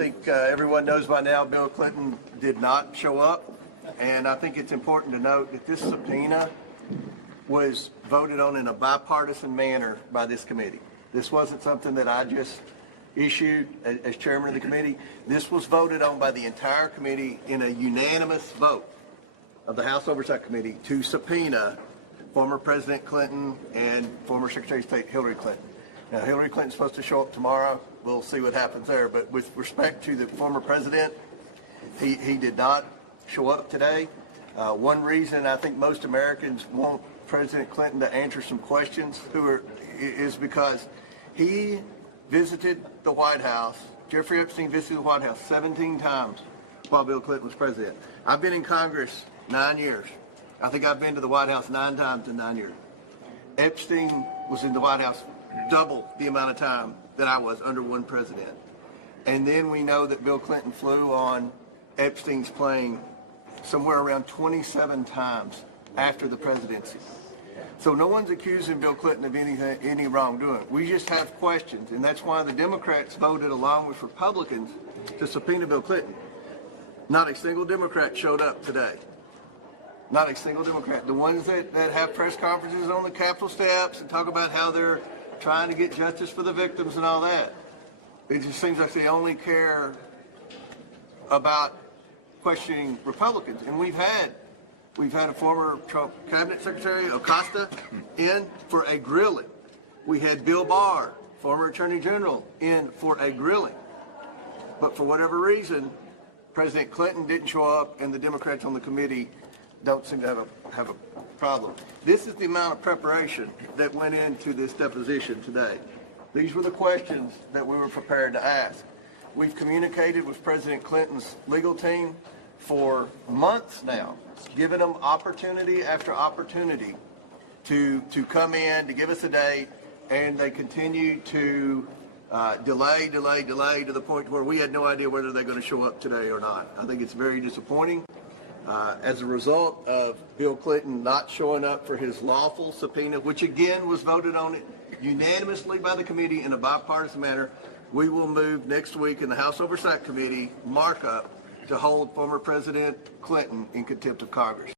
think everyone knows by now Bill Clinton did not show up, and I think it's important to note that this subpoena was voted on in a bipartisan manner by this committee. This wasn't something that I just issued as chairman of the committee. This was voted on by the entire committee in a unanimous vote of the House Oversight Committee to subpoena former President Clinton and former Secretary of State Hillary Clinton. Now, Hillary Clinton's supposed to show up tomorrow. We'll see what happens there. But with respect to the former president, he did not show up today. One reason I think most Americans want President Clinton to answer some questions is because he visited the White House. Jeffrey Epstein visited the White House 17 times while Bill Clinton was president. I've been in Congress 9 years. I think I've been to the White House 9 times in 9 years. Epstein was in the White House double the amount of time that I was under one president. And then we know that Bill Clinton flew on Epstein's plane somewhere around 27 times after the presidency. So no one's accusing Bill Clinton of any wrongdoing. We just have questions, and that's why the Democrats voted along with Republicans to subpoena Bill Clinton. Not a single Democrat showed up today. Not a single Democrat. The ones that have press conferences on the Capitol steps and talk about how they're trying to get justice for the victims and all that. It just seems like they only care about questioning Republicans. And we've had a former Trump cabinet secretary, Acosta, in for a grilling. We had Bill Barr, former attorney general, in for a grilling. But for whatever reason, President Clinton didn't show up, and the Democrats on the committee don't seem to have a problem. This is the amount of preparation that went into this deposition today. These were the questions that we were prepared to ask. We've communicated with President Clinton's legal team for months now, giving them opportunity after opportunity to come in, to give us a date, and they continue to delay to the point where we had no idea whether they're going to show up today or not. I think it's very disappointing. As a result of Bill Clinton not showing up for his lawful subpoena, which again was voted on unanimously by the committee in a bipartisan manner, we will move next week in the House Oversight Committee markup to hold former President Clinton in contempt of Congress.